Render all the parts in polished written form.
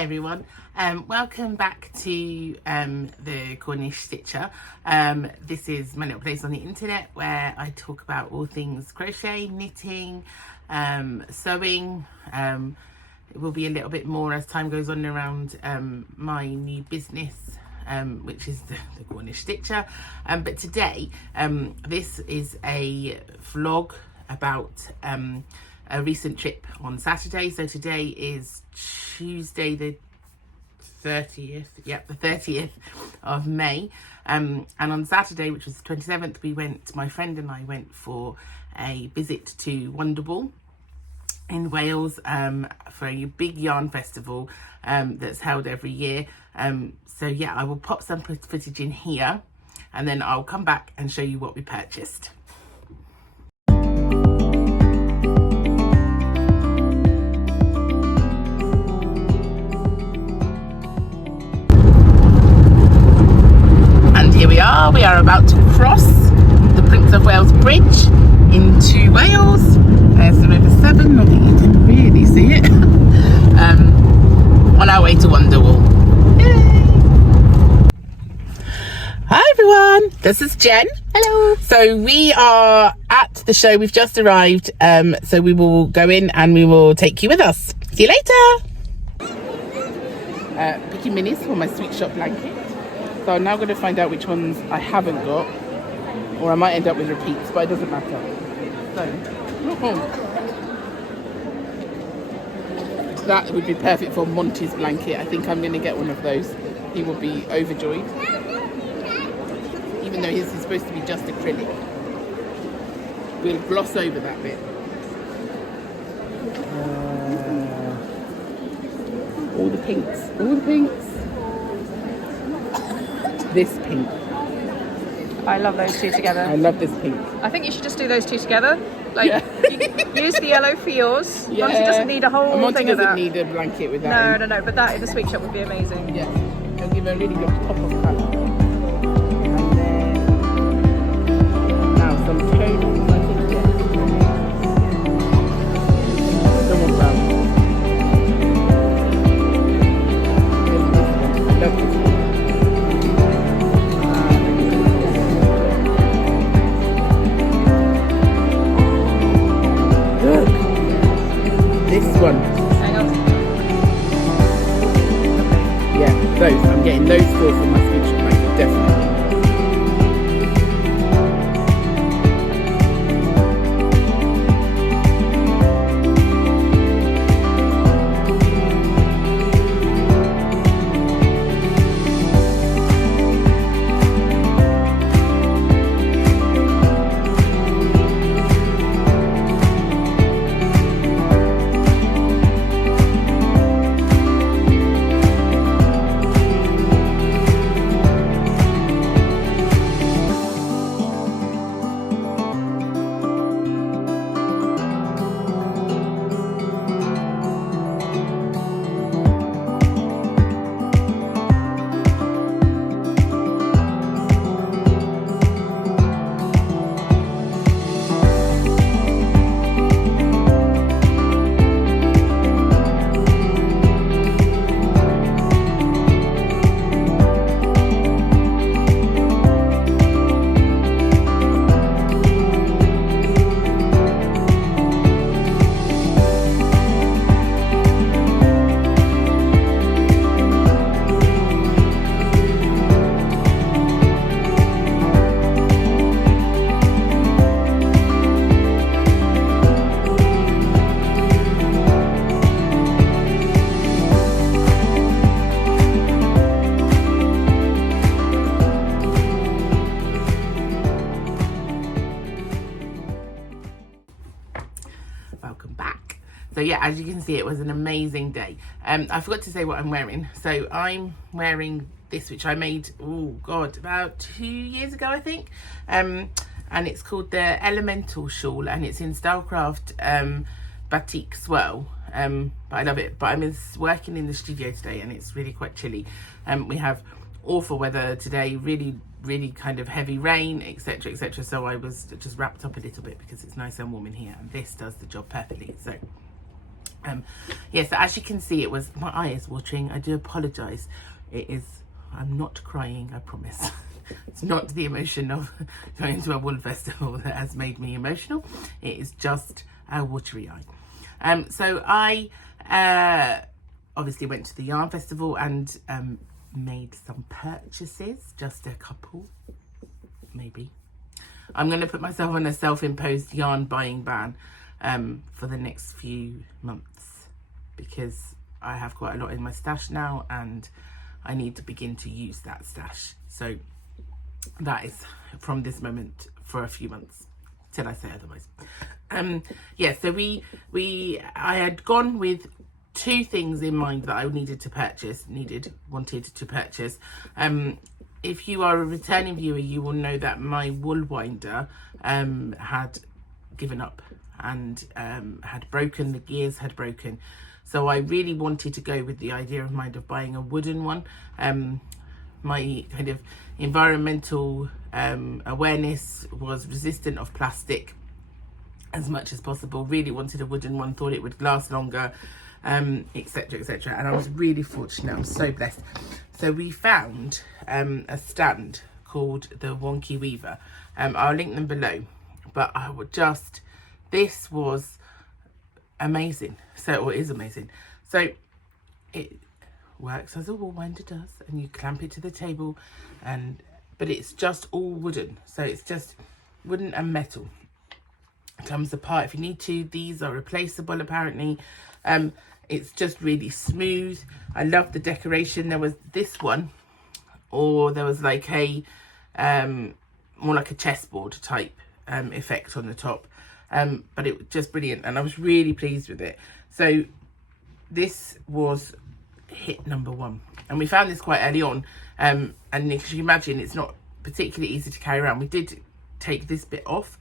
Hi everyone, welcome back to the Cornish Stitcher. This is my little place on the internet where I talk about all things crochet, knitting, sewing. It will be a little bit more as time goes on around my new business, which is the Cornish Stitcher. But today, this is a vlog about a recent trip on Saturday. So today is Tuesday the 30th, the 30th of May, and on Saturday, which was the 27th, my friend and I went for a visit to Wonderwool in Wales for a big yarn festival that's held every year. So yeah, I will pop some footage in here and then I'll come back and show you what we purchased. We are about to cross the Prince of Wales Bridge into Wales. There's the River Severn, not that you can really see it. On our way to Wonderwool. Yay! Hi everyone, this is Jen. Hello. So we are at the show, we've just arrived, so we will go in and we will take you with us. See you later. Picking minis for my sweet shop blanket. So I'm now going to find out which ones I haven't got, or I might end up with repeats, but it doesn't matter. So that would be perfect for Monty's blanket. I think I'm going to get one of those. He will be overjoyed, even though his is supposed to be just acrylic. We'll gloss over that bit. All the pinks, all the pinks. This pink. I love those two together. I love this pink. I think you should just do those two together. Like, use the yellow for yours. Yeah. Monty doesn't need a whole Monty thing of that. doesn't need a blanket with that. No, but that in the sweet shop would be amazing. Yeah, it'll give a really good pop of colour. And then now some tones. I think don't want brown. I love this one. This one. Hang on. Yeah, those. I'm getting those four for my future blanket, definitely. Welcome back. So yeah, as you can see, it was an amazing day. I forgot to say what I'm wearing. So I'm wearing this, which I made, oh God, about 2 years ago, I think. And it's called the Elemental Shawl, and it's in Stylecraft Batik Swirl. But I love it. But I'm working in the studio today and it's really quite chilly. We have awful weather today, really kind of heavy rain, etc, etc. So I was just wrapped up a little bit because it's nice and warm in here, and this does the job perfectly. So Yeah, so as you can see, it was, my eye is watering. I do apologise. I'm not crying, I promise. It's not the emotion of going to a wool festival that has made me emotional. It is just a watery eye. So I obviously went to the yarn festival and made some purchases, just a couple, maybe. I'm going to put myself on a self-imposed yarn buying ban for the next few months, because I have quite a lot in my stash now and I need to begin to use that stash. So that is from this moment for a few months till I say otherwise. Yeah, so I had gone with two things in mind that I wanted to purchase. If you are a returning viewer, you will know that my wool winder had given up and had broken. The gears had broken, so I really wanted to go with the idea of mind of buying a wooden one. My kind of environmental awareness was resistant of plastic as much as possible. Really wanted a wooden one, thought it would last longer, etc, etc, and I was really fortunate. I'm so blessed. So we found a stand called the Wonky Weaver. I'll link them below, but I would just, this was amazing. So it is amazing. So it works as a wool winder does, and you clamp it to the table, but it's just all wooden. So it's just wooden and metal. It comes apart if you need to. These are replaceable apparently. It's just really smooth. I love the decoration. There was this one, or there was like a more like a chessboard type effect on the top, but it was just brilliant and I was really pleased with it. So this was hit number one, and we found this quite early on, and as you imagine, it's not particularly easy to carry around. We did take this bit off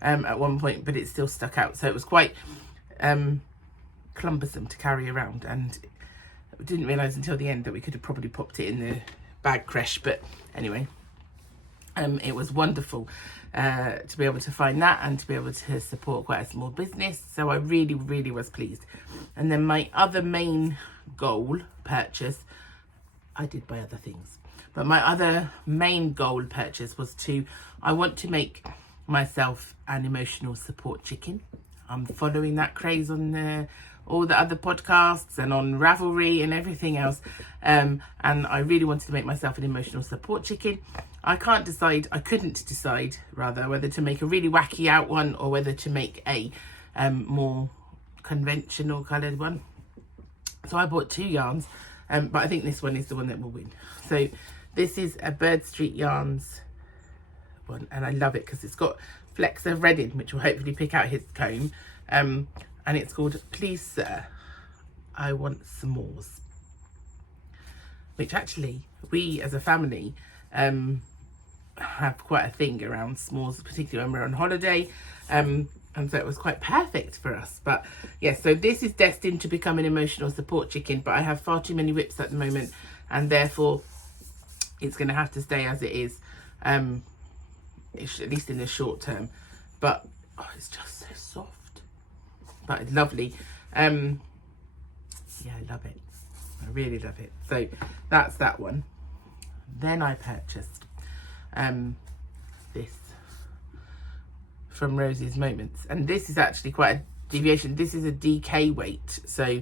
at one point, but it still stuck out, so it was quite cumbersome to carry around, and we didn't realise until the end that we could have probably popped it in the bag creche. But anyway, it was wonderful to be able to find that and to be able to support quite a small business, so I really was pleased. And then my other main goal purchase, I did buy other things, but my other main goal purchase was I want to make myself an emotional support chicken. I'm following that craze on all the other podcasts and on Ravelry and everything else, and I really wanted to make myself an emotional support chicken. I couldn't decide rather whether to make a really wacky out one or whether to make a more conventional coloured one. So I bought two yarns, but I think this one is the one that will win. So this is a Bird Street Yarns one, and I love it because it's got flecks of red in, which will hopefully pick out his comb, and it's called Please Sir, I Want S'mores, which actually we as a family have quite a thing around s'mores, particularly when we're on holiday, and so it was quite perfect for us. But yeah, so this is destined to become an emotional support chicken, but I have far too many whips at the moment, and therefore it's going to have to stay as it is, at least in the short term. But oh, it's just so soft, but it's lovely. Yeah, I love it. I really love it. So that's that one. Then I purchased this from Rosie's Moments, and this is actually quite a deviation. This is a DK weight, so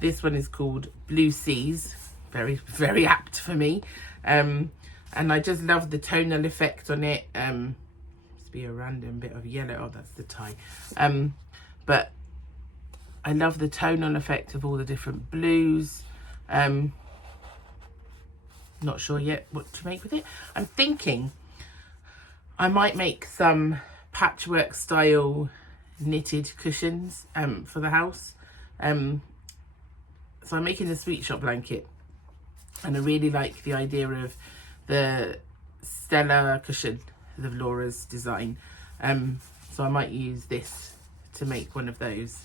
this one is called Blue Seas. Very apt for me, and I just love the tonal effect on it. Must be a random bit of yellow. Oh, that's the tie. But I love the tonal effect of all the different blues. Not sure yet what to make with it. I'm thinking I might make some patchwork style knitted cushions for the house. So I'm making a sweet shop blanket, and I really like the idea of the Stella cushion of Laura's design. So I might use this to make one of those,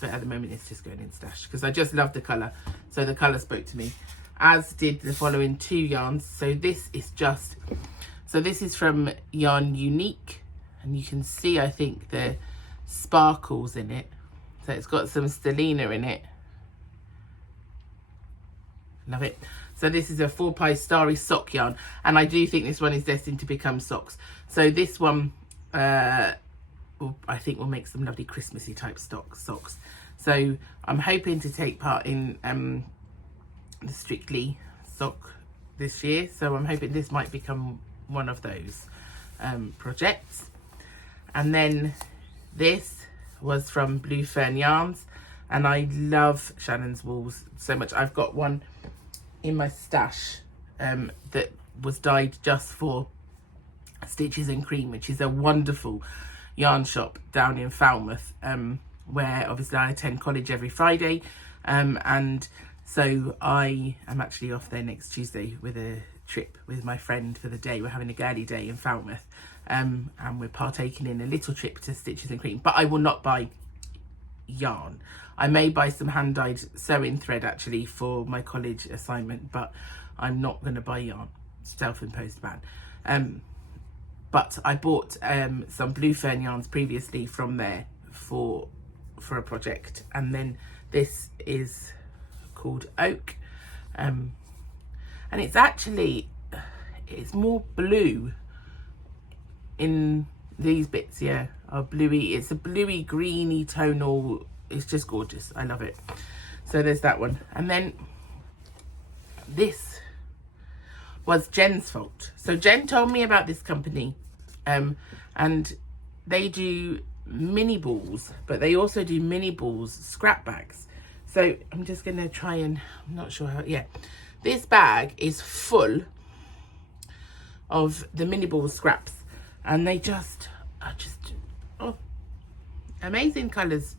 but at the moment it's just going in stash because I just love the colour. So the colour spoke to me, as did the following two yarns. So this is from Yarn Unique, and you can see, I think, the sparkles in it. So it's got some stellina in it. Love it. So this is a 4-ply starry sock yarn, and I do think this one is destined to become socks. So this one I think will make some lovely Christmassy type socks. So I'm hoping to take part in the Strictly sock this year, so I'm hoping this might become one of those projects. And then this was from Blue Fern Yarns, and I love Shannon's wools so much. I've got one in my stash that was dyed just for Stitches and Cream, which is a wonderful yarn shop down in Falmouth, where obviously I attend college every Friday, and so I am actually off there next Tuesday with a trip with my friend for the day. We're having a girly day in Falmouth, and we're partaking in a little trip to Stitches and Cream. But I will not buy yarn. I may buy some hand-dyed sewing thread actually for my college assignment, but I'm not going to buy yarn. Self-imposed ban. But I bought some Blue Fern yarns previously from there for a project, and then this is called Oak, and it's more blue in these bits, yeah, are bluey. It's a bluey greeny tonal. It's just gorgeous. I love it. So there's that one. And then this was Jen's fault. So Jen told me about this company, and they do mini balls, but they also do mini balls scrap bags. So I'm just gonna try and, I'm not sure how, yeah, this bag is full of the mini ball scraps, and they just are oh, amazing colors.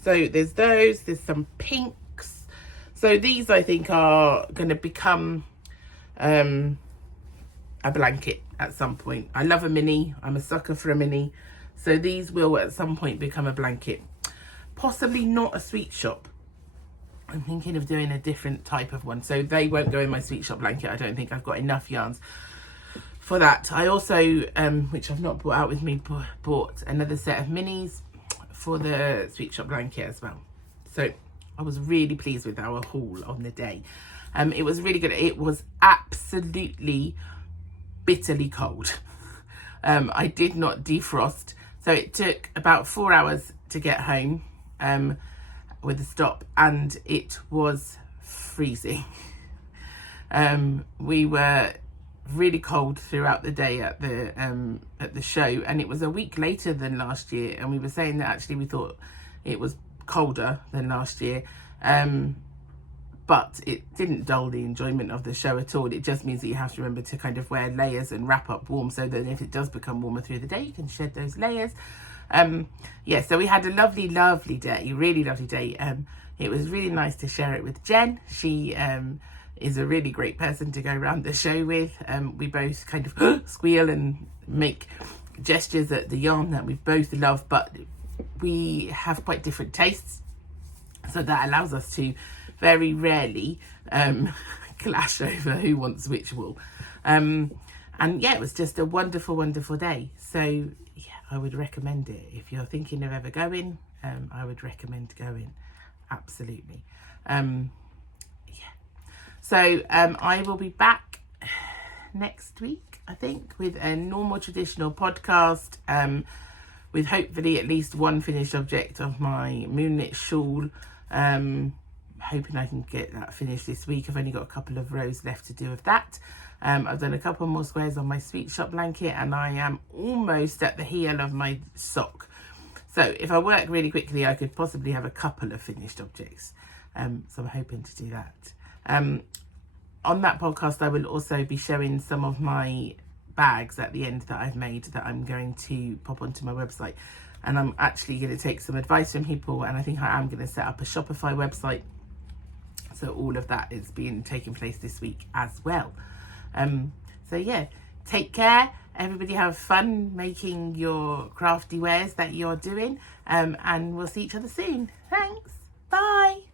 So there's those, there's some pinks. So these I think are going to become a blanket at some point. I love a mini. I'm a sucker for a mini. So these will at some point become a blanket. Possibly not a sweet shop. I'm thinking of doing a different type of one. So they won't go in my sweet shop blanket. I don't think I've got enough yarns for that. I also, which I've not brought out with me, bought another set of minis for the sweet shop blanket as well. So I was really pleased with our haul on the day. It was really good. It was absolutely bitterly cold. I did not defrost, so it took about 4 hours to get home with a stop, and it was freezing. We were really cold throughout the day at the show, and it was a week later than last year, and we were saying that actually we thought it was colder than last year, but it didn't dull the enjoyment of the show at all. It just means that you have to remember to kind of wear layers and wrap up warm, so that if it does become warmer through the day, you can shed those layers. Yeah, so we had a lovely day, really lovely day. It was really nice to share it with Jen. She is a really great person to go around the show with. We both kind of squeal and make gestures at the yarn that we both love, but we have quite different tastes, so that allows us to very rarely clash over who wants which wool. And yeah, it was just a wonderful day. So yeah, I would recommend it. If you're thinking of ever going, I would recommend going, absolutely. So I will be back next week, I think, with a normal traditional podcast, with hopefully at least one finished object of my moonlit shawl. Hoping I can get that finished this week. I've only got a couple of rows left to do of that. I've done a couple more squares on my sweet shop blanket, and I am almost at the heel of my sock. So if I work really quickly, I could possibly have a couple of finished objects. So I'm hoping to do that. On that podcast, I will also be showing some of my bags at the end that I've made that I'm going to pop onto my website. And I'm actually going to take some advice from people, and I think I am going to set up a Shopify website. So all of that is taking place this week as well. So yeah, take care. Everybody have fun making your crafty wares that you're doing. And we'll see each other soon. Thanks. Bye.